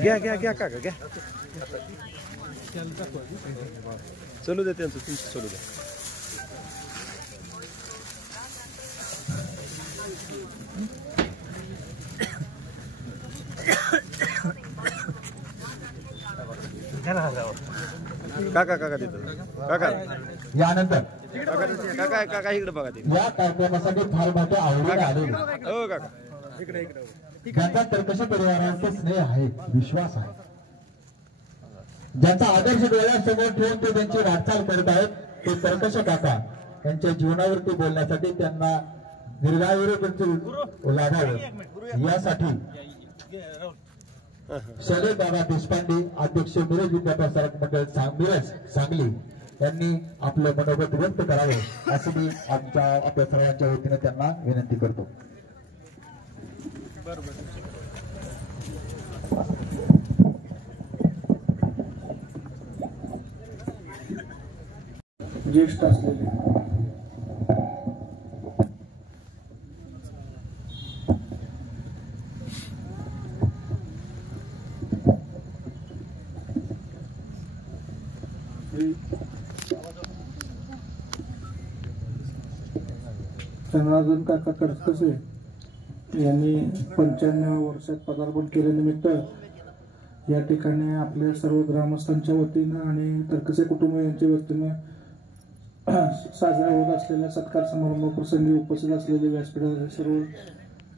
घ्या घ्या घ्या काका घ्या. चलू दे त्यांचं तुमचं चलू द्या. काका काका तिथं काका यानंतर काका काका इकडे बघा ते. या कार्यक्रमासाठी फार मोठे आवडीने आलेले हो काका इकडे ज्यांचा कर्कश परिवारांचा स्नेह आहे, विश्वास आहे, ज्यांचा आदर्श डोळ्यासमोर ठेवून ते त्यांची वाटचाल करत आहेत, ते कर्कश काका त्यांच्या जीवनावरती बोलण्यासाठी त्यांना दीर्घायुष्य लाभावं यासाठी शैलेश दादा देशपांडे अध्यक्ष मिरज विद्याप्रसारक मंडळ सांगली यांनी आपलं मनोगत व्यक्त करावं असे मी आपल्या सर्वांच्या वतीने त्यांना विनंती करतो. ज्येष्ठ असलेले जनार्दन काका कर्कसे यांनी 95 वर्षात पदार्पण केल्यानिमित्त या ठिकाणी आपल्या सर्व ग्रामस्थांच्या वतीनं आणि कर्कसे कुटुंबियांच्या वतीनं साजऱ्या होत असलेल्या सत्कार समारंभ प्रसंगी उपस्थित असलेले व्यासपीठातील सर्व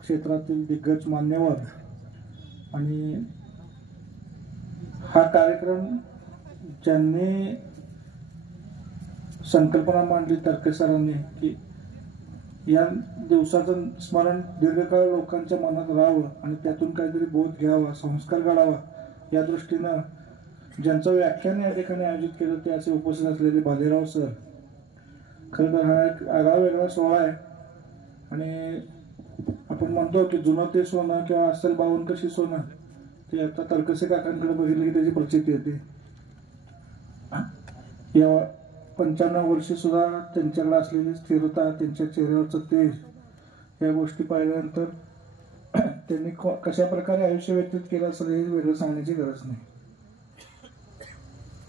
क्षेत्रातील दिग्गज मान्यवर आणि हा कार्यक्रम ज्यांनी संकल्पना मांडली तरके सरांनी की या दिवसाचं स्मरण दीर्घकाळ लोकांच्या मनात राहावं आणि त्यातून काहीतरी बोध घ्यावा, संस्कार घडावा या दृष्टीनं ज्यांचं व्याख्यान या ठिकाणी आयोजित केलं ते असे उपस्थित असलेले भालेराव सर. खरं तर हा एक आगळा वेगळा सोहळा आहे आणि आपण म्हणतो की जुनं ते सोनं किंवा असेल बावन कशी सोनं ते आता तरकसे काकांकडे बघितलं की त्याची प्रचिती येते. या 95 वर्षी सुद्धा त्यांच्याकडे असलेली स्थिरता, त्यांच्या चेहऱ्यावरचं तेज या गोष्टी पाहिल्यानंतर त्यांनी कशा प्रकारे आयुष्य व्यतीत केलं असेल हे वेगळं सांगण्याची गरज नाही.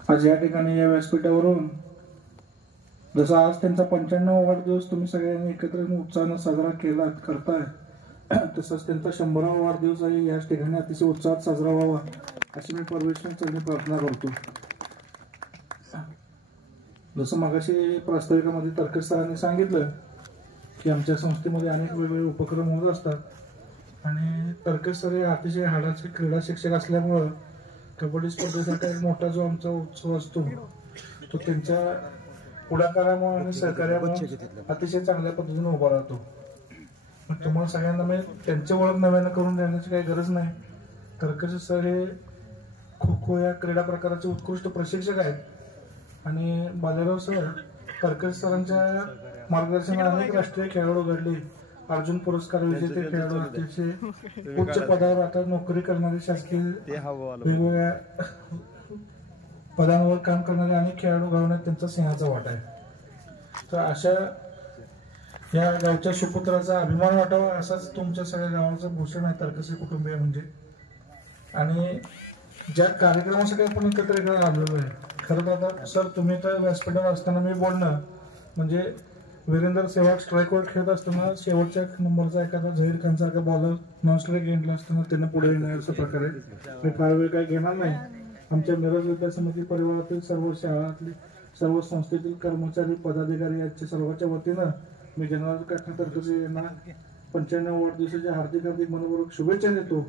आज या ठिकाणी या व्यासपीठावरून जसा आज त्यांचा 95वा वाढदिवस तुम्ही सगळ्यांनी एकत्र उत्साहानं साजरा करताय तसंच त्यांचा 100वा वाढदिवस आहे याच ठिकाणी अतिशय उत्साहात साजरा व्हावा अशी मी परमेश्वराची प्रार्थना करतो. जसं मगाशी प्रास्ताविकामध्ये तरकस सरांनी सांगितलं की आमच्या संस्थेमध्ये अनेक वेगवेगळे उपक्रम होत असतात आणि तरकस सर हे अतिशय हाडाचे क्रीडा शिक्षक असल्यामुळं कबड्डी स्पर्धेसाठी एक मोठा जो आमचा उत्सव असतो तो त्यांच्या पुढाकारामुळे आणि सहकार्यामुळे अतिशय चांगल्या पद्धतीने उभा राहतो. त्यामुळे सगळ्यांना मी त्यांची ओळख नव्यानं करून देण्याची काही गरज नाही. तरकस सर हे खो खो या क्रीडा प्रकाराचे उत्कृष्ट प्रशिक्षक आहेत आणि बालेराव सर तरकस सरांच्या मार्गदर्शनाने अनेक राष्ट्रीय खेळाडू घडले, अर्जुन पुरस्कार विजेते खेळाडू, अतिशय उच्च पदावर आता नोकरी करणारे, शासकीय वेगवेगळ्या पदांवर काम करणारे अनेक खेळाडू घडवण्यात त्यांचा सिंहाचा वाटा आहे. तर अशा या गावच्या सुपुत्राचा अभिमान वाटावा असाच तुमच्या सगळ्या गावाचं भूषण आहे तरकसे कुटुंबीय म्हणजे. आणि ज्या कार्यक्रमासाठी आपण एकत्र आलेलो आहे, खरं तर आता सर तुम्ही तर व्यासपीठावर असताना मी बोलणं म्हणजे वीरेंद्र सेहवाग स्ट्राईकवर खेळत असताना शेवटच्या नंबरचा एखादा झहीर खान सारखा बॉलर नॉन स्ट्राईक घेतला असताना त्यांना पुढे येणार अशा प्रकारे मी फार वेळ काही घेणार नाही. आमच्या मिरज विद्या समिती परिवारातील सर्व शाळातले सर्व संस्थेतील कर्मचारी पदाधिकारी यांच्या सर्वांच्या वतीनं मी जनार्दन काका तरकसे यांना 95व्या वाढदिवसाच्या हार्दिक मनपूर्वक शुभेच्छा देतो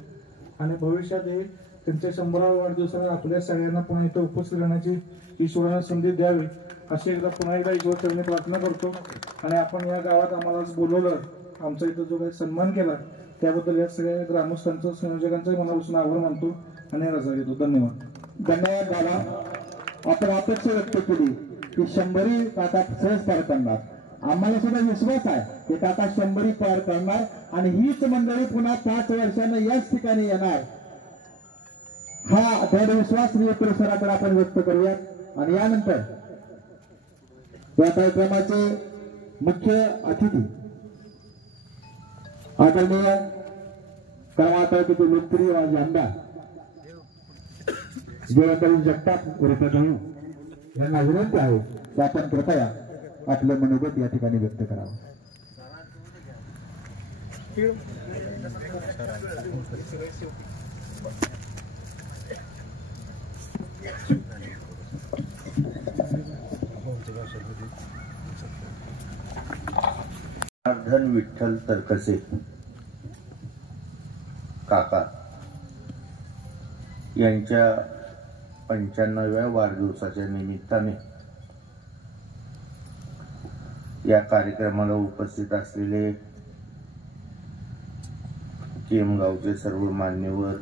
आणि भविष्यात हे त्यांच्या 100व्या वाढदिवसाला आपल्या सगळ्यांना पुन्हा इथं उपस्थित राहण्याची ईश्वराने संधी द्यावी अशी पुन्हा एकदा ईश्वरचरणी प्रार्थना करतो. आणि आपण या गावात आम्हाला बोलवलं, आमचा इथं जो काही सन्मान केला त्याबद्दल या सगळ्या ग्रामस्थांचं संयोजकांचाही मनापासून आभार मानतो आणि रजा घेतो. धन्यवाद. धन्यवाद दादा. आपण अपेक्षा व्यक्त केली की 100 काका सहज पार करणार. आम्हाला सुद्धा विश्वास आहे की काका 100 पार करणार आणि हीच मंडळी पुन्हा 5 वर्षांना याच ठिकाणी येणार हा दृढ विश्वास सराकडे आपण व्यक्त करूया. आणि यानंतर या कार्यक्रमाचे मुख्य अतिथी आदरणीय कर्माताचे लोकप्रिय माझे आमदार जयवंत जगताप उर्फ धनु यांना विनंती आहे की आपण कृपया आपलं मनोगत या ठिकाणी व्यक्त करावं. जनार्दन विठ्ठल तरकसे काका यांच्या 95व्या वाढदिवसाच्या निमित्ताने या कार्यक्रमाला उपस्थित असलेले केमगावचे सर्व मान्यवर,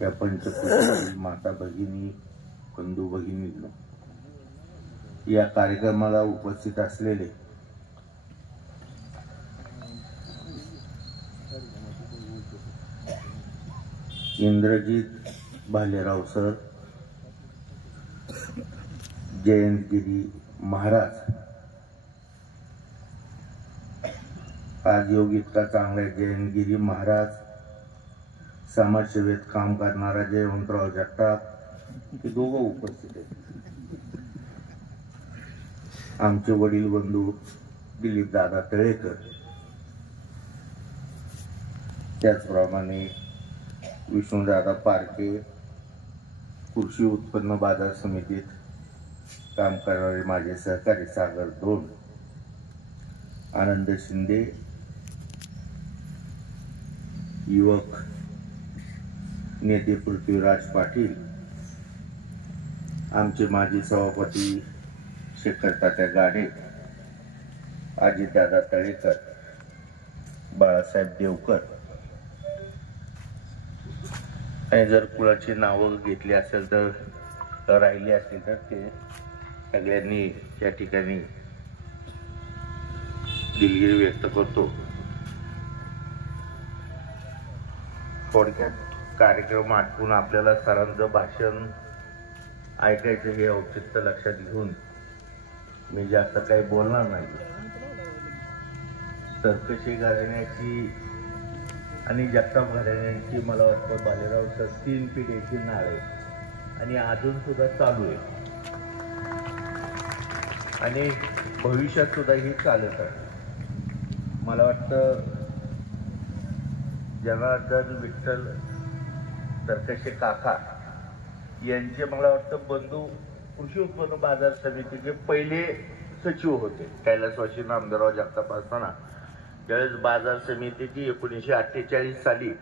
या पंचकृषीतील माता भगिनी, बंधू भगिनींनो, या कार्यक्रमाला उपस्थित असलेले इंद्रजित भालेराव सर, जयंतगिरी महाराज, आज योग इतका चांगला आहे. जयंतगिरी महाराज, समाजसेवेत काम करणारा जयवंतराव जगताप, हे दोघं उपस्थित आहेत. आमचे वडील बंधू दिलीप दादा तळेकर, त्याचप्रमाणे विष्णुदादा पारखे, कृषी उत्पन्न बाजार समितीत काम करणारे माझे सहकारी सागर धोंड, आनंद शिंदे, युवक नेते पृथ्वीराज पाटील, आमचे माजी सभापती शेखर तात्या गाडे, अजितदादा तळेकर, बाळासाहेब देवकर, आणि जर कुणाची नावं घेतली असेल तर राहिली असतील तर ते सगळ्यांनी या ठिकाणी दिलगिरी व्यक्त करतो. थोडक्यात कार्यक्रम आठवून आपल्याला सरांचं भाषण ऐकायचं हे औचित्य लक्षात घेऊन मी जास्त काही बोलणार नाही. तरकशी घराण्याची आणि जगताप घराण्यांची मला वाटतं भालेराव सर 3 पिढीची नाळ आहे आणि अजून सुद्धा चालू आहे आणि भविष्यात सुद्धा ही चालत आहे. मला वाटतं जनार्दन विठ्ठल तरकसे काका यांचे मला वाटतं बंधू कृषी उत्पन्न बाजार समितीचे पहिले सचिव होते. कैलासवासी नामदेवराव जगताप असताना ज्यावेळेस बाजार समितीची 1948 साली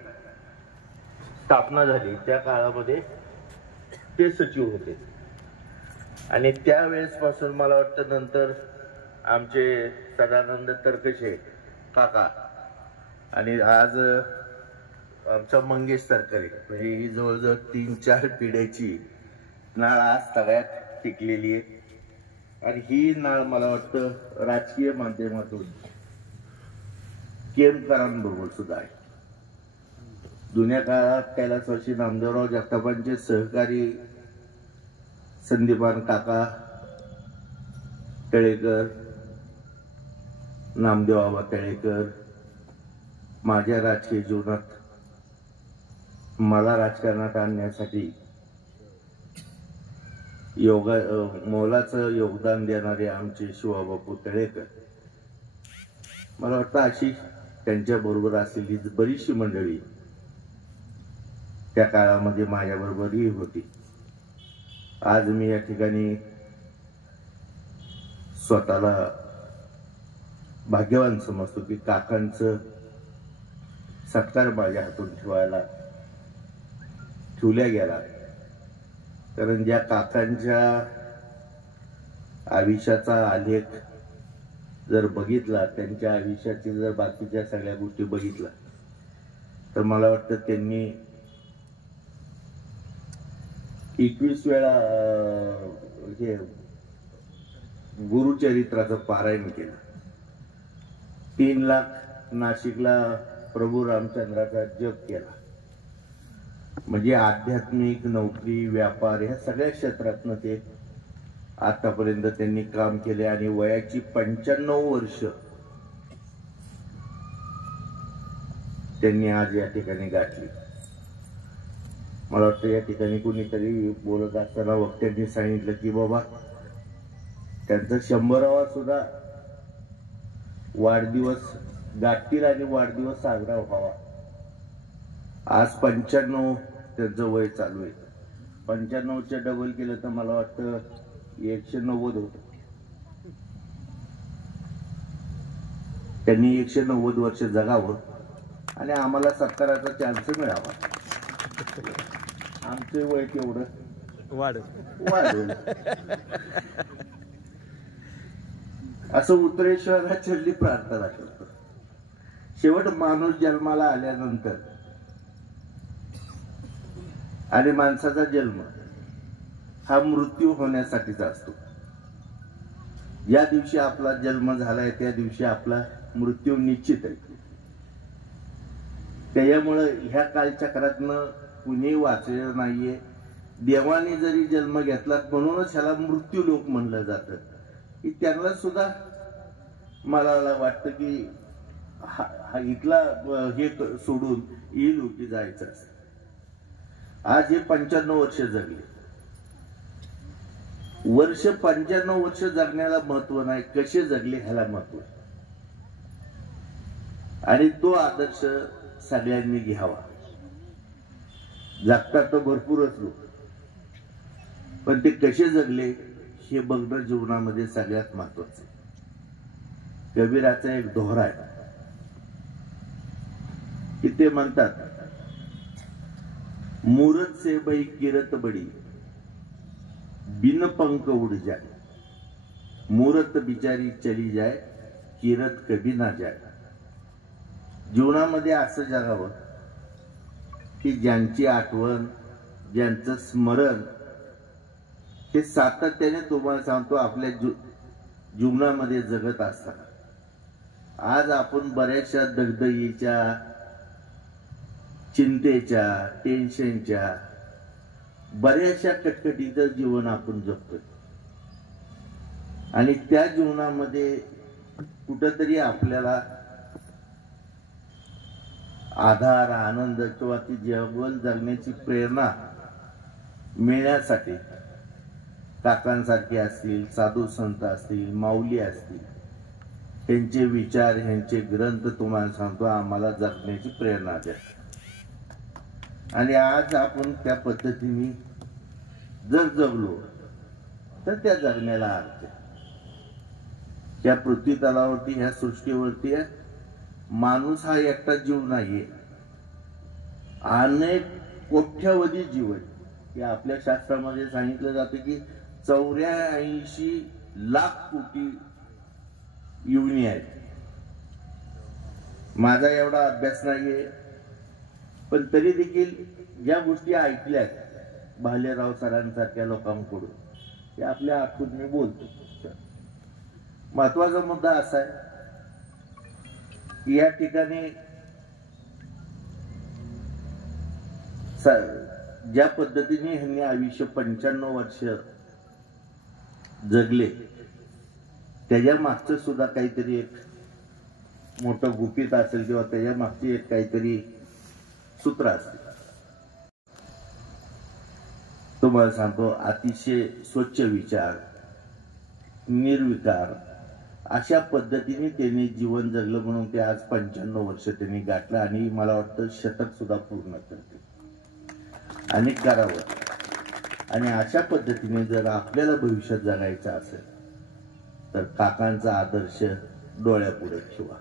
स्थापना झाली त्या काळामध्ये ते सचिव होते आणि त्यावेळेस पासून मला वाटतं नंतर आमचे सदानंद तरकसे काका आणि आज आमचा मंगेश तरकरे, म्हणजे ही जवळजवळ 3-4 पिढ्याची नाळ आज सगळ्यात टिकलेली आहे आणि ही नाळ मला वाटतं राजकीय माध्यमातून केमकरांबरोबर सुद्धा आहे. जुन्या काळात कैलासवासी नामदेवराव जगतापांचे सहकारी संदीपान काका तळेकर, नामदेव बाबा तळेकर, माझ्या राजकीय जीवनात मला राजकारणात आणण्यासाठी मोलाचं योगदान देणारे आमचे शिवाबापू तळेकर, मला वाटतं अशी त्यांच्याबरोबर असलेली बरीचशी मंडळी त्या काळामध्ये माझ्याबरोबरही होती. आज मी या ठिकाणी स्वतःला भाग्यवान समजतो की काकांचं सत्कार माझ्या हातून ठेवल्या गेला, कारण ज्या काकांच्या आयुष्याचा आलेख जर बघितला, त्यांच्या आयुष्याची जर बाकीच्या सगळ्या गोष्टी बघितल्या तर मला वाटतं त्यांनी 21 वेळा हे गुरुचरित्राचं पारायण केलं. 3 लाख नाशिकला प्रभू रामचंद्राचा जप केला. म्हणजे आध्यात्मिक, नोकरी, व्यापार ह्या सगळ्या क्षेत्रातनं ते आतापर्यंत त्यांनी काम केले आणि वयाची 95 वर्ष त्यांनी आज या ठिकाणी गाठली. मला वाटतं या ठिकाणी कोणीतरी बोलत असताना वक्त्यांनी सांगितलं की बाबा त्यांचा 100वा सुद्धा वाढदिवस गाठतील आणि वाढदिवस साजरा व्हावा. आज 95 त्यांचं वय चालू आहे. 95च्या डबल केलं तर मला वाटतं 190 होतं. त्यांनी 190 वर्ष जगावं आणि आम्हाला सत्काराचा चान्स मिळावा. आमचे वय तेवढं वाढेल असं उत्तरेश्वराला चढली प्रार्थना करतो. शेवट माणूस जन्माला आल्यानंतर आणि माणसाचा जन्म हा मृत्यू होण्यासाठीचा असतो. या दिवशी आपला जन्म झालाय त्या दिवशी आपला मृत्यू निश्चित आहे. त्यामुळे ह्या कालचक्रातनं कुणी वाचलेलं नाहीये. देवाने जरी जन्म घेतला म्हणूनच ह्याला मृत्यू लोक म्हणलं जातं की त्यांना सुद्धा मला वाटतं की हा इथला हे सोडून येईल लोकी जायचं असतं. आज हे 95 वर्ष जगले. 95 वर्ष जगण्याला महत्व नाही, कसे जगले ह्याला महत्व. आणि तो आदर्श सगळ्यांनी घ्यावा. जगतात तर भरपूरच लोक, पण ते कसे जगले हे बघणं जीवनामध्ये सगळ्यात महत्वाचं. कबीराचा एक दोहरा आहे की ते म्हणतात, मूरत से बई किरत बडी बिन पंख उड़ जाए, मूरत बिचारी चली जाए किरत कभी ना जाए. जीवनामध्ये असं जगावं की ज्यांची आठवण, ज्यांचं स्मरण हे सातत्याने तुम्हाला सांगतो आपल्या जीवनामध्ये जगत असताना. आज आपण बऱ्याचशा दगदगीच्या, चिंतेच्या, टेन्शनच्या, बऱ्याचशा कटकटीचं जीवन आपण जगतोय. आणि त्या जीवनामध्ये कुठंतरी आपल्याला आधार, आनंद किंवा ती जीवन जगण्याची प्रेरणा मिळण्यासाठी काकांसारखे असतील, साधू संत असतील, माऊली असतील, त्यांचे विचार, ह्यांचे ग्रंथ तुम्हाला सांगतो आम्हाला जगण्याची प्रेरणा द्या. आणि आज आपण त्या पद्धतीने जर जगलो तर त्या जगण्याला अर्थ. या पृथ्वी तलावरती, ह्या सृष्टीवरती माणूस हा एकटा जीव नाहीये, अनेक कोट्यावधी जीव आहेत. हे आपल्या शास्त्रामध्ये सांगितलं जातं की 84 लाख कोटी योनी आहेत. माझा एवढा अभ्यास नाहीये, पण तरी देखील ज्या गोष्टी ऐकल्यात भालेराव सरांसारख्या लोकांकडून ते आपल्या आतून मी बोलतो. महत्वाचा मुद्दा असा आहे की या ठिकाणी ज्या पद्धतीने ह्यांनी आयुष्य 95 वर्ष जगले त्याच्या मागचं सुद्धा काहीतरी एक मोठं गुपित असेल किंवा त्याच्या मागची एक काहीतरी सूत्र असेल. तुम्हाला सांगतो, अतिशय स्वच्छ विचार, निर्विकार अशा पद्धतीने त्यांनी जीवन जगलं म्हणून ते आज 95 वर्ष त्यांनी गाठलं. आणि मला वाटतं शतक सुद्धा पूर्ण करते आणि करावं. आणि अशा पद्धतीने जर आपल्याला भविष्यात जगायचं असेल तर काकांचा आदर्श डोळ्यापुढे ठेवा.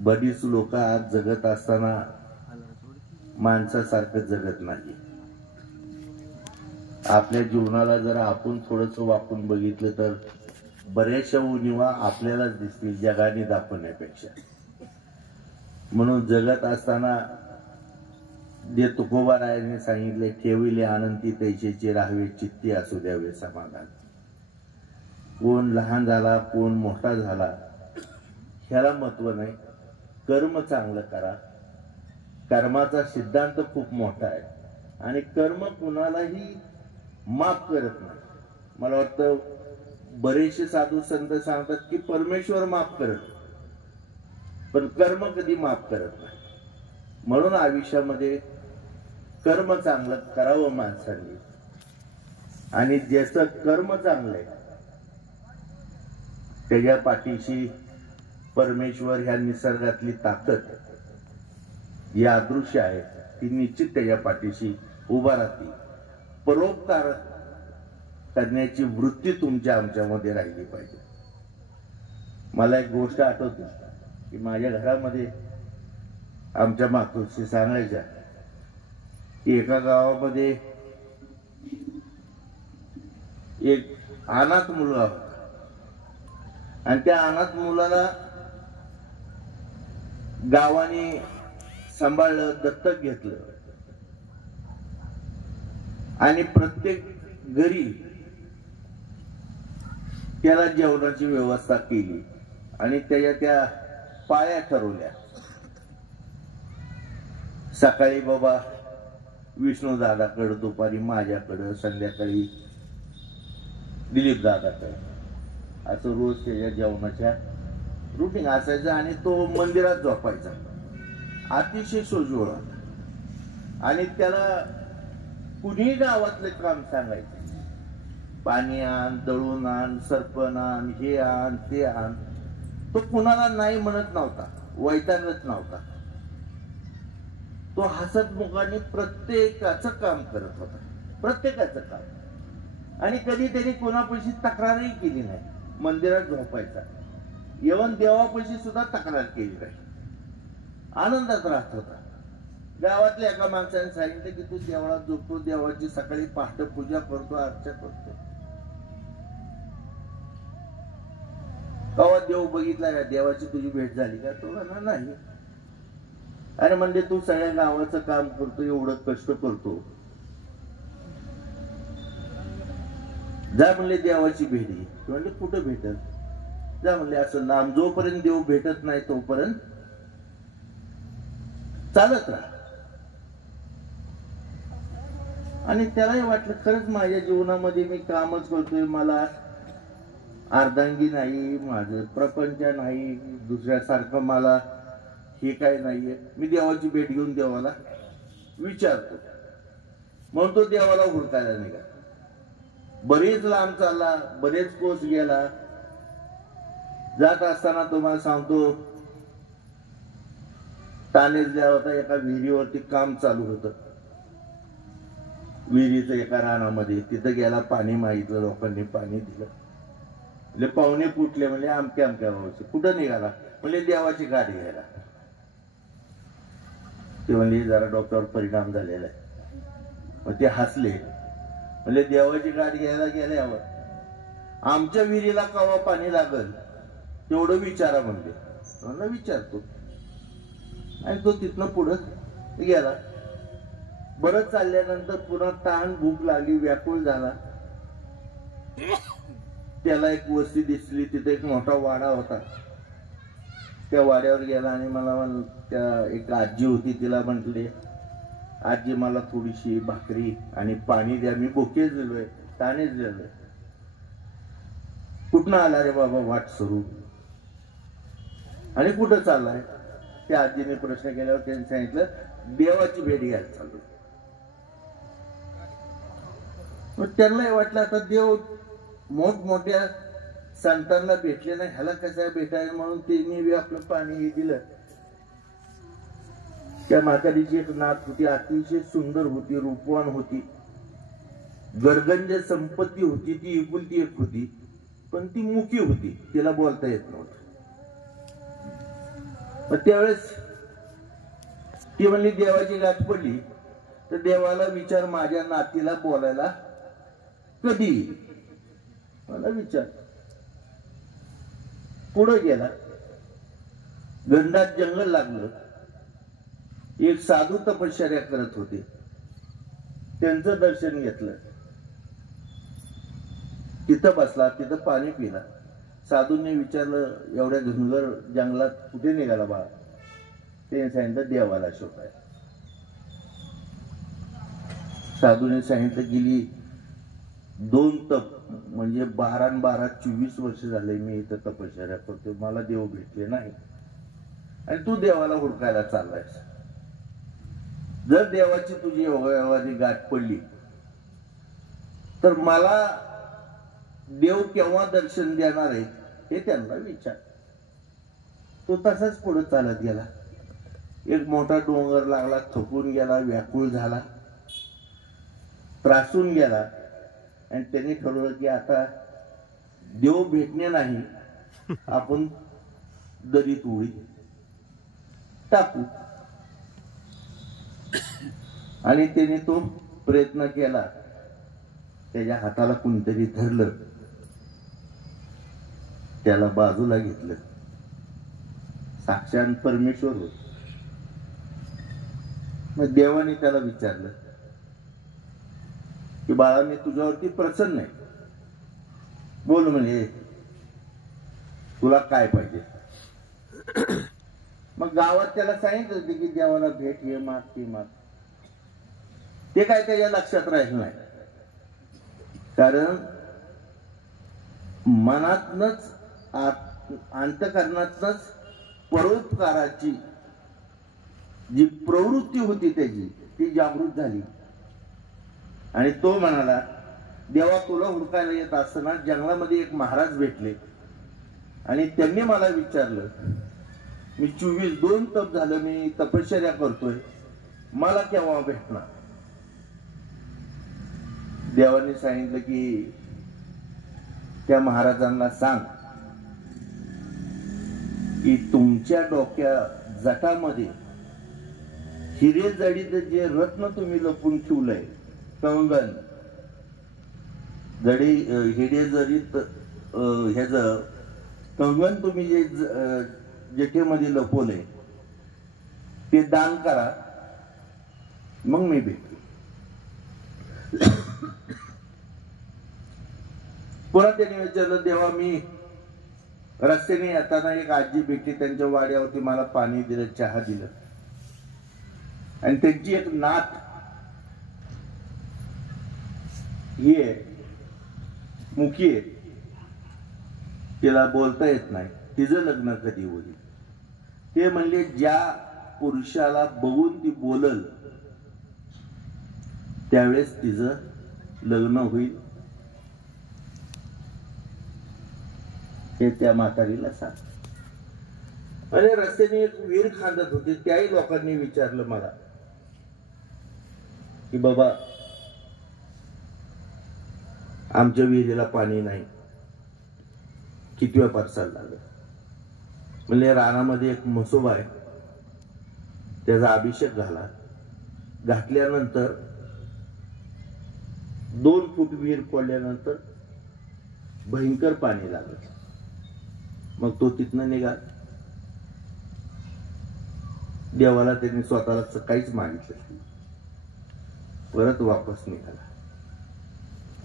बरीच लोक आज जगत असताना माणसासारखं जगत नाही. आपल्या जीवनाला जर आपण थोडंसं वापरून बघितलं तर बऱ्याचशा उणिवा आपल्यालाच दिसतील जगाने दाखवण्यापेक्षा. म्हणून जगत असताना जे तुकोबारायाने सांगितले, ठेविले अनंती तैसेचे राहावे चित्ती असू द्यावे समाधान. कोण लहान झाला, कोण मोठा झाला ह्याला महत्व नाही. कर्म चांगलं करा. कर्माचा सिद्धांत खूप मोठा आहे आणि कर्म कुणालाही माफ करत नाही. मला वाटतं बरेचसे साधू संत सांगतात की परमेश्वर माफ करत, पण कर्म कधी माफ करत नाही. म्हणून आयुष्यामध्ये कर्म चांगलं करावं माणसाने, आणि ज्याचं कर्म चांगलं आहे त्याच्या पाठीशी परमेश्वर ह्या निसर्गातली ताकद जी अदृश्य आहे ती निश्चित त्याच्या पाठीशी उभा राहते. परोपकार करण्याची वृत्ती तुमच्या आमच्यामध्ये राहिली पाहिजे. मला एक गोष्ट आठवते की माझ्या घरामध्ये आमच्या मातोश्री सांगायच्या की एका गावामध्ये एक अनाथ मुलगा होता आणि त्या अनाथ मुलाला गावाने सांभाळलं, दत्तक घेतलं आणि प्रत्येक घरी त्याला जेवणाची व्यवस्था केली आणि त्याच्या त्या पाळ्या ठरवल्या. सकाळी बाबा विष्णू दादाकडे, दुपारी माझ्याकडं, संध्याकाळी दिलीप दादाकडे, असं रोज त्याच्या जेवणाच्या रुटीन असायचं. आणि तो मंदिरात झोपायचा. अतिशय सोजवळ होता आणि त्याला कुणीही गावातले काम सांगायचे, पाणी आण, दळून आण, सरपण आण, हे आण, ते आण, तो कुणाला नाही म्हणत नव्हता, वैतागत नव्हता. तो हसतमुखाने प्रत्येकाचं काम करत होता, प्रत्येकाचं काम. आणि कधी त्यांनी कोणापाशी तक्रारही केली नाही. मंदिरात झोपायचा, येऊन देवापाशी सुद्धा तक्रार केली नाही, आनंदात राहत होता. गावातल्या एका माणसाने सांगितलं की तू देवळात झोपतो, देवाची सकाळी पहाटे पूजा करतो, अर्चा करतो, गावात देव बघितला का, देवाची तुझी भेट झाली का? तो म्हणा नाही. अरे म्हणजे तू सगळ्या गावाचं काम करतो, एवढं कष्ट करतो, जा म्हणले देवाची भेट घे. म्हणले कुठं भेटल? जा म्हणले असं नाम, जोपर्यंत देव भेटत नाही तोपर्यंत चालत राहा. आणि त्यालाही वाटलं खरंच माझ्या जीवनामध्ये मी कामच करतोय, मला अर्धांगी नाही, माझं प्रपंच नाही, दुसऱ्यासारखं मला हे काय नाहीये, मी देवाची भेट घेऊन देवाला विचारतो. म्हणून तो देवाला हुडकायला निघाला. बरेच लांब चालला, बरेच कोस गेला. जात असताना तुम्हाला सांगतो, तानेजल्या होता, एका विहिरीवरती काम चालू होतं, विहिरीचं एका रानामध्ये. तिथं गेला, पाणी मागितलं, लोकांनी पाणी दिलं. म्हणजे पाहुणे कुठले? म्हणजे आमक्या आमक्या भावाचे. कुठं निघाला? म्हणजे देवाची गाडी घ्यायला. ते म्हणजे जरा डोक्यावर परिणाम झालेला आहे. मग ते हसले, म्हणजे देवाची गाडी घ्यायला गेल्यावर आमच्या विहिरीला केव्हा पाणी लागल तेवढं विचारा म्हणले. म्हणलं विचारतो. आणि तो तिथनं पुढं गेला. बरंच चालल्यानंतर पुन्हा ताण, भूक लागली, व्याकुळ झाला. त्याला एक वस्ती दिसली, तिथे एक मोठा वाडा होता. त्या वाड्यावर गेला आणि मला त्या एक आजी होती, तिला म्हटले आजी मला थोडीशी भाकरी आणि पाणी द्या, मी भुकेच दिलोय, ताणेच दिलोय. कुठनं आला रे बाबा? वाट सरू. आणि कुठं चाललाय? त्या आजीने प्रश्न केल्यावर त्यांनी सांगितलं देवाची भेट घ्यायला चालू. मग त्यांनाही वाटलं आता देव मोठमोठ्या संतांना भेटले नाही, ह्याला कसं भेटायला, म्हणून त्यांनी आपलं पाणी हे दिलं. त्या म्हातारीची एक नात होती, अतिशय सुंदर होती, रूपवान होती, गडगंज संपत्ती होती, ती एकुलती एक होती, पण ती मुकी होती, तिला बोलता येत नव्हतं. मग त्यावेळेस ती म्हणली देवाची गाठ पडली तर देवाला विचार माझ्या नातीला बोलायला कधी? मला विचार. पुढे गेला, घनदाट जंगल लागलं. एक साधू तपश्चर्या करत होते, त्यांचं दर्शन घेतलं. तिथं बसला, तिथं पाणी पिला. साधूंनी विचारलं एवढ्या घनघर जंगलात कुठे निघाला बा? ते सांगितलं देवाला शोधाय. साधूने सांगितलं गेली 2 तप म्हणजे 12-12-24 वर्ष झाले मी इथं तपश्चर्या करतो, मला देव भेटले नाही, आणि तू देवाला हुडकायला चाललायस. जर देवाची तुझी योगायोगाने गाठ पडली तर मला देव केव्हा दर्शन देणार आहे हे त्यांना विचार. तो तसाच पुढे चालत गेला. एक मोठा डोंगर लागला, थकून गेला, व्याकुळ झाला, त्रासून गेला आणि त्यांनी ठरवलं की आता देव भेटणे नाही, आपण दरीत उडी टाकू. आणि त्याने तो प्रयत्न केला. त्याच्या हाताला कोणीतरी धरलं, त्याला बाजूला घेतलं. साक्षात परमेश्वर होत. मग देवाने त्याला विचारलं की बाळा, मी तुझ्यावरती प्रसन्न आहे, बोल म्हणजे तुला काय पाहिजे. मग गावात त्याला सांगितलं होते की देवाला भेट, हे माग ते माग. ते काय त्याच्या लक्षात राहिलं नाही, कारण मनातनच अंतःकरणातनच परोपकाराची जी प्रवृत्ती होती त्याची ती जागृत झाली. आणि तो म्हणाला, देवा तुला हुडकायला येत असताना जंगलामध्ये एक महाराज भेटले आणि त्यांनी मला विचारलं, मी 24 तप झालं, मी तपश्चर्या करतोय, मला केव्हा भेटणार. देवाने सांगितलं की त्या महाराजांना सांग की तुमच्या डोक्या जटामध्ये हिरे जडीत जे रत्न तुम्ही लपून ठेवलंय, कंगन जडी हिरे जडीत ह्याच कंगन तुम्ही जे जटेमध्ये लपवलंय ते दान करा, मग मी भेटू. पुन्हा त्याने विचारलं, देवा मी रस्त्याने येताना एक आजी भेटली, त्यांच्या वाड्यावरती मला पाणी दिलं, चहा दिलं, आणि त्यांची एक नात ही आहे, मुखी आहे, तिला बोलता येत नाही, तिचं लग्न कधी होईल. ते म्हणले ज्या पुरुषाला बघून ती बोलल त्यावेळेस तिचं लग्न होईल, हे त्या म्हातारीला सांग. आणि रस्त्याने एक विहीर खांदत होते, त्याही लोकांनी विचारलं मला की बाबा आमच्या विहिरीला पाणी नाही, किती वेळ परसाल लागलं. म्हणजे रानामध्ये एक म्हसोबा आहे, त्याचा अभिषेक झाला, घातल्यानंतर 2 फूट विहीर पडल्यानंतर भयंकर पाणी लागलं. मग तो तिथनं निघाला. देवाला त्यांनी स्वतःला सकाळीच मागितलं, परत वापस निघाला.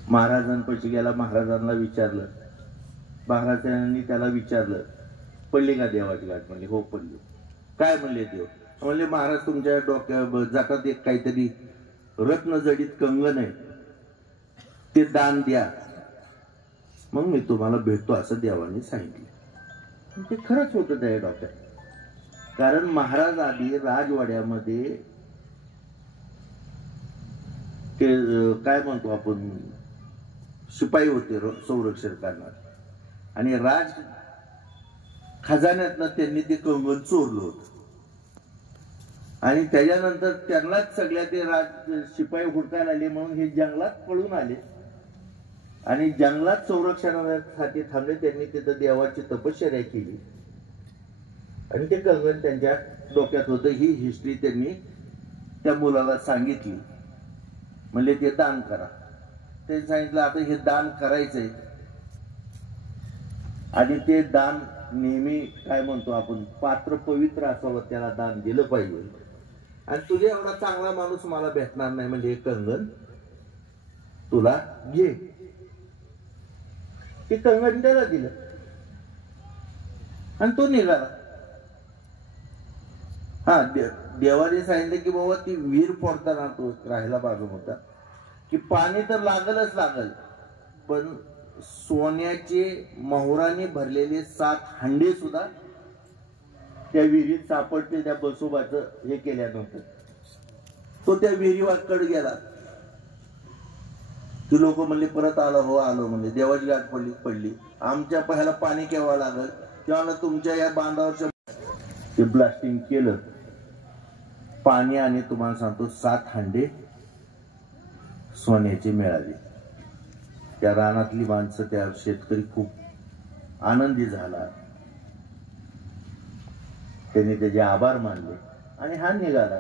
महाराजांपाशी गेला, महाराजांना विचारलं. महाराजांनी त्याला विचारलं, पडली का देवाची गाठ? म्हणले हो पडली. काय म्हणले देव? म्हणले महाराज तुमच्या डोक्या जातात एक काहीतरी रत्न जडित कंगन आहे, ते दान द्या, मग मी तुम्हाला भेटतो, असं देवाने सांगितलं. ते खरंच होतं त्या डोक्यात. कारण महाराज आधी राजवाड्यामध्ये ते काय म्हणतो आपण शिपाई होते संरक्षण करणार, आणि राज खजान्यातनं त्यांनी ते कंगन चोरलं होतं. आणि त्याच्यानंतर त्यांनाच सगळ्या ते राज शिपाई हुडकायला आले, म्हणून हे जंगलात पळून आले आणि जंगलात संरक्षणासाठी थांबले. त्यांनी तिथं देवाची तपश्चर्या केली आणि ते कंगन त्यांच्या डोक्यात होतं. ही हिस्ट्री त्यांनी त्या मुलाला सांगितली. म्हणले ते दान करा. त्यांनी सांगितलं आता हे दान करायचंय आणि ते दान नेहमी काय म्हणतो आपण पात्र पवित्र असावं, त्याला दान दिलं पाहिजे. आणि तुझ्या एवढा चांगला माणूस मला भेटणार नाही, म्हणजे हे कंगन तुला घे. ते कंगन त्याला दिलं आणि तो निघाला. हा देवाने सांगितलं की बाबा ती विहीर फोडताना तो राहायला बाजू होता की पाणी तर लागलच लागल, पण सोन्याचे मोहराने भरलेले 7 हांडे सुद्धा त्या विहिरीत सापडते त्या बसोबाचं हे केल्यानंतर. तो त्या विहिरीवाकडे गेला. ती लोक म्हणले परत आलो हो आलो म्हणले. देवाची गाठ पडली. आमच्या पहिला पाणी केव्हा लागल तेव्हा तुमच्या या बांधावरच्या ते ब्लास्टिंग केलं. पाणी आणि तुम्हाला सांगतो 7 हांडे सोन्याचे मिळाले. त्या रानातली माणसं, त्या शेतकरी खूप आनंदी झाला. त्यांनी त्याचे आभार मानले आणि हा निघाला.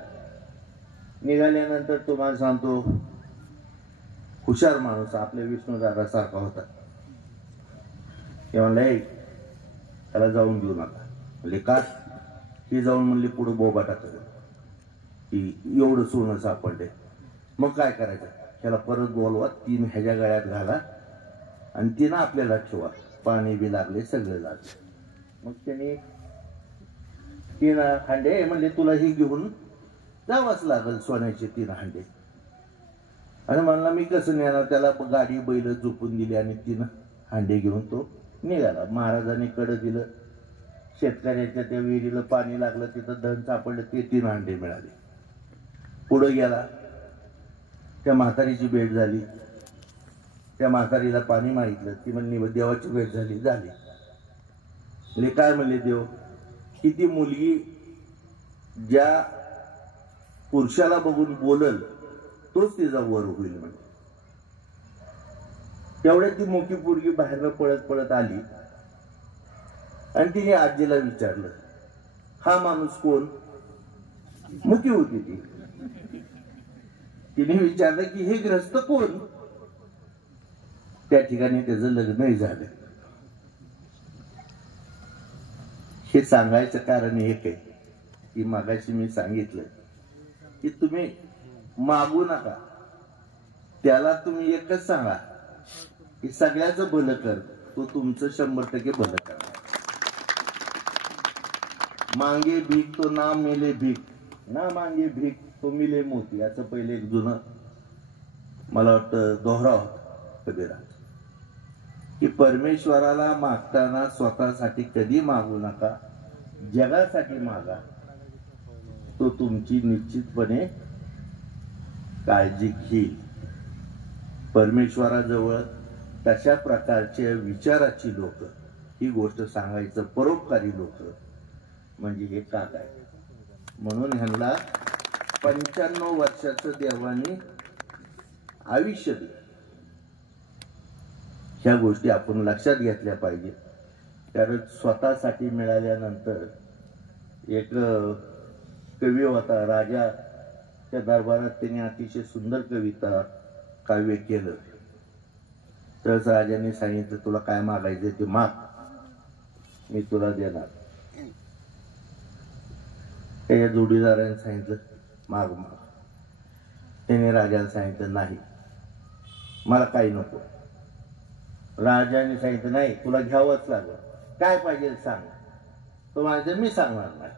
निघाल्यानंतर तुम्हाला सांगतो हुशार माणूस आपल्या विष्णुदादा सारखा होता. ते म्हणले त्याला जाऊन घेऊ नका. म्हणजे का? ही जाऊन म्हणली पुढे बोबाटा करेल की एवढं सोनं सापडले. मग काय करायचं? त्याला परत बोलवा, 3 ह्याच्या गळ्यात घाला आणि 3 आपल्याला ठेवा. पाणी बी लागले, सगळं लागले. मग त्याने 3 हांडे म्हणले तुला ही घेऊन जावंच लागल, सोन्याचे 3 हांडे. आणि म्हणला मी कसं नेणार? त्याला गाडी बैल झोपून दिली आणि 3 हांडे घेऊन तो निघाला. महाराजांनी कडं दिलं. शेतकऱ्याच्या त्या विहिरीला पाणी लागलं, तिथं धन सापडलं, ते 3 हांडे मिळाले. पुढे गेला. त्या म्हातारीची भेट झाली. त्या म्हातारीला पाणी मागितलं. ती म्हणली देवाची भेट झाली. म्हणजे काय म्हणले देव की ती मुलगी ज्या पुरुषाला बघून बोलल तोच तिचा वर होईल म्हणजे. तेवढ्यात ती मोठी पोरगी बाहेर पळत पळत आली आणि तिने आजीला विचारलं हा माणूस कोण? मुकी होती ती. तिने विचारलं की हे ग्रस्त कोण? त्या ठिकाणी त्याचं लग्नही झालं. हे सांगायचं कारण एक आहे की मागाशी मी सांगितलं की तुम्ही मागू नका. त्याला तुम्ही एकच सांगा की सगळ्याचं भलं कर, तो तुमचं 100% भलं करणार. मांगे भीक तो ना मिले भीक, ना मांगे भीक तो मिले मोती. याचं पहिले एक जुनं मला वाटतं दोहरा होता कबीरा की परमेश्वराला मागताना स्वतःसाठी कधी मागू नका, जगासाठी मागा, तो तुमची निश्चितपणे काळजी घेईल. परमेश्वराजवळ तशा प्रकारच्या विचाराची लोक, ही गोष्ट सांगायचं परोपकारी लोक म्हणजे हे काका आहे. म्हणून ह्यांना 95 वर्षाचं देवाने आयुष्य दिलं. ह्या गोष्टी आपण लक्षात घेतल्या पाहिजे. कारण स्वतःसाठी मिळाल्यानंतर एक कवी होता राजाच्या दरबारात, त्याने अतिशय सुंदर कविता काव्य केलं. तर राजाने सांगितलं तुला काय मागायचं ते माग, मी तुला देणार. त्याच्या जोडीदाराने सांगितलं माग माग. त्याने राजाला सांगितलं नाही मला काही नको. राजाने सांगितलं नाही तुला घ्यावंच लागलं, काय पाहिजे सांग. तो माझं मी सांगणार नाही.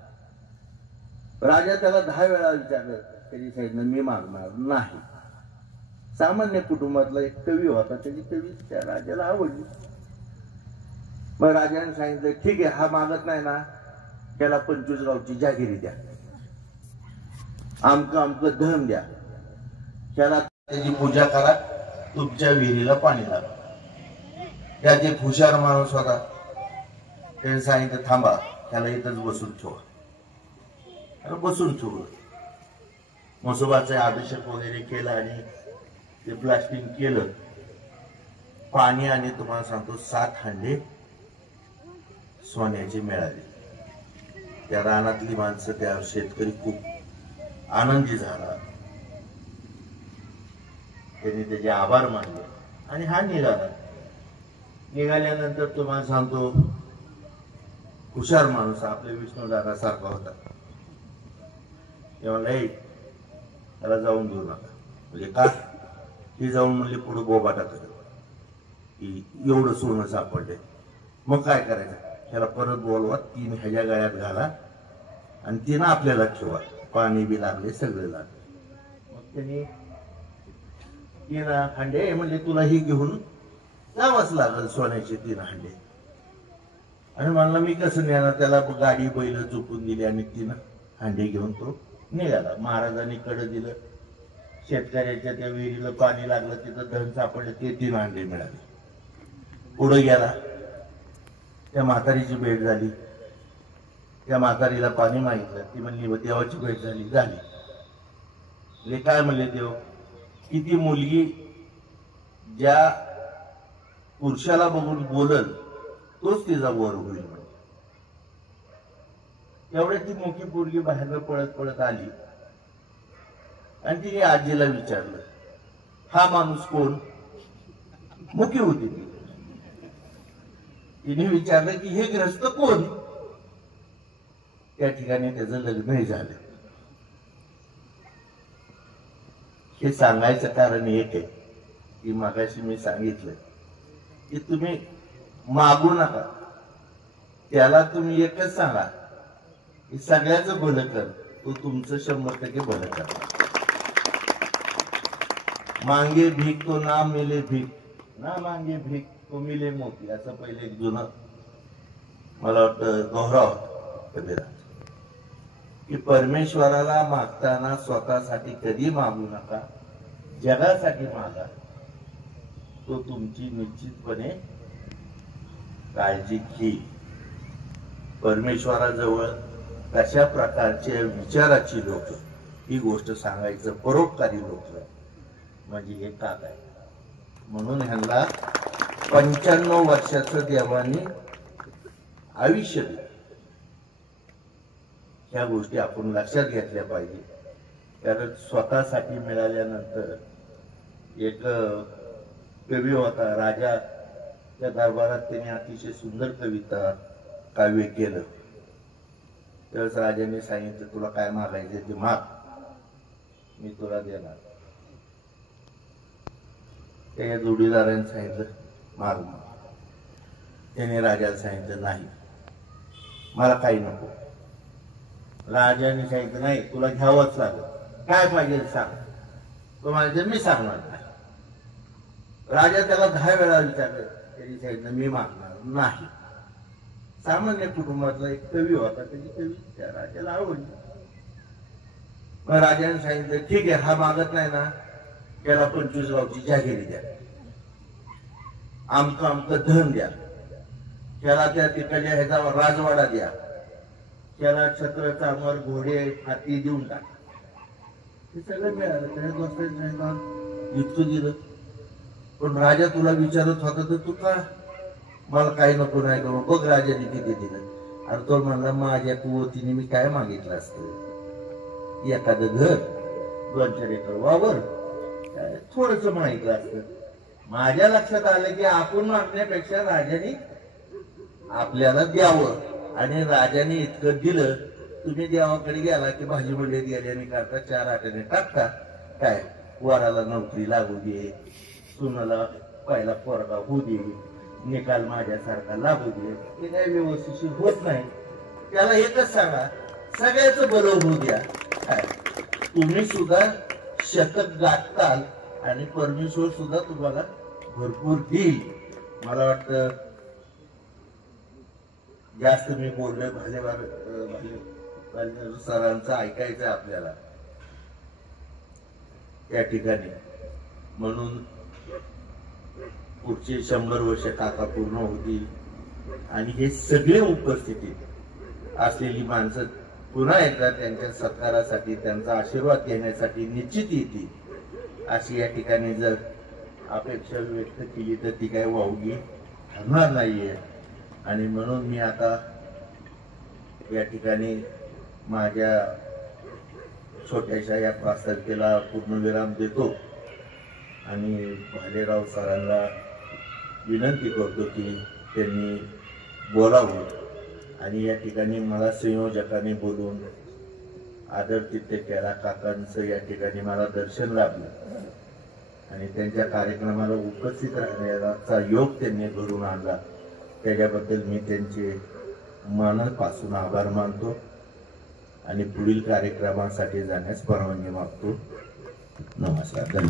राजा त्याला 10 वेळा विचारलं, त्याने सांगितलं मी मागणार नाही. सामान्य कुटुंबातला एक कवी होता, त्याची कवी त्या राजाला आवडली. मग राजाने सांगितलं ठीक आहे, हा मागत नाही ना, त्याला 25 गावची जागिरी द्या, आमकं धन द्या, त्याला त्याची पूजा करा, तुमच्या विहिरीला पाणी लावा. त्यात एक हुशार माणूस होता, त्याने सांगितलं थांबा, त्याला इथंच बसून ठेवा. त्याला बसून ठेवलं. म्हसोबाचं अभिषेक वगैरे केला आणि ते ब्लास्टिंग केलं. पाणी आणि तुम्हाला सांगतो 7 हांडे सोन्याचे मिळाले. त्या रानातली माणसं, त्या शेतकरी खूप आनंदी झाला. त्यांनी त्याचे आभार मानले आणि हा निघाला. निघाल्यानंतर तुम्हाला सांगतो हुशार माणूस आपल्या विष्णुदादा सारखा होता. तेव्हा नाही त्याला जाऊन घेऊ नका. म्हणजे का? ही जाऊन म्हणले पुढे बोबाटा करेल की एवढं सोनं सापडले. मग काय करायचं? त्याला परत बोलवा, 3 ह्याच्या गळ्यात घाला आणि 3 आपल्याला ठेवा. पाणी बी लागले, सगळे लागले. मग त्यांनी 3 हांडे म्हणजे तुला ही घेऊन जावंच लागल, सोन्याचे 3 हांडे. आणि म्हणला मी कसं नेणार? त्याला गाडी बैल झोपून दिली आणि 3 हांडे घेऊन तो निघाला. महाराजांनी कडं दिलं. शेतकऱ्याच्या त्या विहिरीला पाणी लागलं, तिथं धन सापडलं, ते 3 अंडे मिळाले. पुढे गेला, त्या म्हातारीची भेट झाली. त्या म्हातारीला पाणी मागितलं, ती म्हणली देवाची भेट झाली. म्हणजे काय म्हणले देव, की ती मुलगी ज्या पुरुषाला बघून बोलल तोच तिचा वर होईल म्हणे. एवढ्या ती मोठी पोरगी बाहेर पळत पळत आली आणि तिने आजीला विचारलं, हा माणूस कोण? मुकी होती ती. तिने विचारलं की हे ग्रस्त कोण? त्या ठिकाणी त्याचं लग्नही झालं. हे सांगायचं कारण एक आहे की मगाशी मी सांगितलं की तुम्ही मागू नका, त्याला तुम्ही एकच सांगा की सगळ्याचं भलं कर, तो तुमचं 100% भलं कर. मांगे भीक तो ना मिले भीक, ना मांगे भीक तो मिले मोती, असं पहिले एक जुनं मला वाटतं गौरव कबीरा, की परमेश्वराला मागताना स्वतःसाठी कधी मागू नका, जगासाठी मागा, तो तुमची निश्चितपणे काळजी घेईल. परमेश्वराजवळ कशा प्रकारच्या विचाराची लोक, ही गोष्ट सांगायचं परोपकारी लोक म्हणजे हे काका आहे. म्हणून ह्यांना 95 वर्षाचं देवाने आयुष्य दिलं. ह्या गोष्टी आपण लक्षात घेतल्या पाहिजे. कारण स्वतःसाठी मिळाल्यानंतर एक कवी होता राजा, त्या दरबारात त्याने अतिशय सुंदर कविता काव्य केलं. त्यावेळेस राजाने सांगितलं, तुला काय मागायचं ते माग, मी तुला देणार. त्या जोडीदाराने सांगितलं माग माग. त्याने राजाला सांगितलं नाही, मला काही नको. राजाने सांगितलं नाही, तुला घ्यावंच लागेल, काय पाहिजे सांग. तो म्हणायचे मी सांगणार नाही. राजा त्याला 10 वेळा विचारलं, त्यांनी सांगितलं मी मागणार नाही. सामान्य कुटुंबातला एक कवी होता, त्याची कवी त्या राजाला आवडली. मग राजाने सांगितलं ठीक आहे, हा मागत नाही ना, त्याला 25 गावची जागिरी द्या, आमचं आमचं धन द्या, त्याला त्या तिकडल्या ह्याचा राजवाडा द्या, त्याला छत्र चामर घोडे हाती देऊन टाक. हे सगळं मिळालं. त्याने दोस्तांनी इतकं दिलं. पण राजा तुला विचारत होता तर तू का मला काही नको नाही करू, बघ राजाने किती दिलं. आणि तो म्हणला माझ्या कुवतीने मी काय मागितलं असतं, एखादं घर, 2-4 एकर वावर, थोडस मागितलं असतं. माझ्या लक्षात आलं की आपण मागण्यापेक्षा राजाने आपल्याला द्यावं. आणि राजाने इतकं दिलं. तुम्ही देवाकडे गेला की भाजी मंडळीत गेल्याने करता 4 आठवडे टाकता, काय वराला नोकरी लागू दे, सुनाला पहिला पोरगा होऊ दे, निकाल माझ्यासारखा लागू दे, ते काही व्यवस्थित होत नाही. त्याला एकच सांगा, सगळ्याच बरं होऊ द्या. काय तुम्ही सुद्धा शतक गाठताल आणि परमेश्वर सुद्धा तुम्हाला भरपूर देईल. मला वाटतं जास्त मी बोललोय, सरांचं ऐकायचं आपल्याला त्या ठिकाणी. म्हणून पुढचे 100 वर्ष काका पूर्ण होतील आणि हे सगळे उपस्थितीत असलेली माणसं पुन्हा एकदा त्यांच्या सत्कारासाठी, त्यांचा आशीर्वाद घेण्यासाठी निश्चित येतील, अशी या ठिकाणी जर अपेक्षा व्यक्त केली तर ती काही वावगी ठरणार नाहीये. आणि म्हणून मी आता या ठिकाणी माझ्या छोट्याशा या प्रास्ताविकेला पूर्णविराम देतो आणि भालेराव सरांना विनंती करतो की त्यांनी बोलावं. आणि या ठिकाणी मला संयोजकाने बोलून आदरातिथ्य केला. काकांचं या ठिकाणी मला दर्शन लाभलं आणि त्यांच्या कार्यक्रमाला उपस्थित राहण्याचा योग त्यांनी घडून आणला. त्याच्याबद्दल मी त्यांचे मनापासून आभार मानतो आणि पुढील कार्यक्रमासाठी जाण्यास परवानगी मागतो. नमस्कार.